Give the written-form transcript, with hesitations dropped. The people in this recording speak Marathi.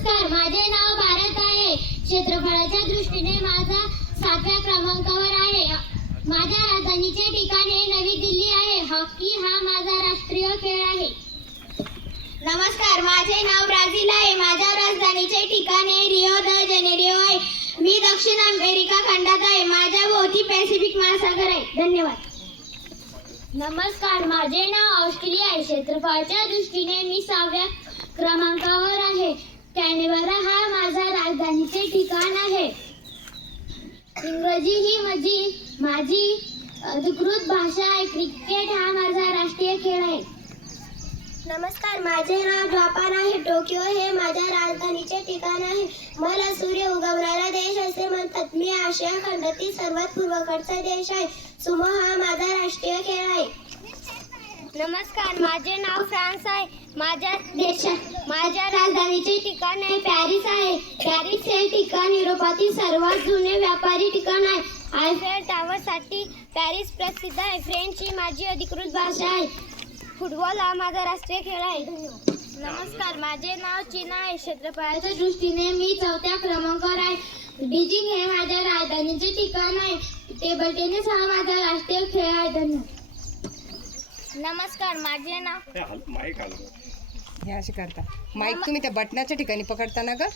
नमस्कार, माझे नाव भारत आहे. क्षेत्रफळाच्या दृष्टीने माझा 7व्या क्रमांकावर आहे. माझ्या राजधानीचे ठिकाण हे नवी दिल्ली आहे. हॉकी हा माझा राष्ट्रीय खेळ आहे. नमस्कार, माझे नाव ब्राझील आहे. माझ्या राजधानीचे ठिकाण हे रिओ द जेनेरिओ आहे. मी दक्षिण अमेरिका खंडात आहे. माझ्या भोवती पॅसिफिक महासागर आहे. धन्यवाद. नमस्कार, माझे नाव ऑस्ट्रेलिया आहे. क्षेत्रफळाच्या दृष्टीने मी 6व्या क्रमांकावर आहे. कॅनबरा हा माझा राजधानीचे ठिकाण आहे. इंग्रजी ही माझी अधिकृत भाषा आहे. क्रिकेट हा माझा राष्ट्रीय खेळ आहे. नमस्कार, माझे नाव जपान आहे. टोकियो हे माझ्या राजधानीचे ठिकाण आहे. मला सूर्य उगवणारा देश असे म्हणतात. मी आशिया खंडातील सर्वात पूर्वेकडचा देश आहे. सुमो हा माझा राष्ट्रीय खेळ आहे. नमस्कार, माझे नाव फ्रान्स आहे. माझ्या राजधानीचे ठिकाण आहे पॅरिस आहे. पॅरिस हे ठिकाण युरोपातील सर्वात जुने व्यापारी ठिकाण आहे. आयफेल टॉवरसाठी पॅरिस प्रसिद्ध आहे. फ्रेंच ही माझी अधिकृत भाषा आहे. फुटबॉल हा माझा राष्ट्रीय खेळ आहे. धन्यवाद. नमस्कार, माझे नाव चीन आहे. क्षेत्रफळाच्या दृष्टीने मी 4थ्या क्रमांकावर आहे. बीजिंग हे माझ्या राजधानीचे ठिकाण आहे. टेबल टेनिस हा माझा राष्ट्रीय खेळ आहे. धन्यवाद. नमस्कार, माझे नाव माईक आलं हे असे करता माईक तुम्ही त्या बटनाच्या ठिकाणी पकडता ना ग.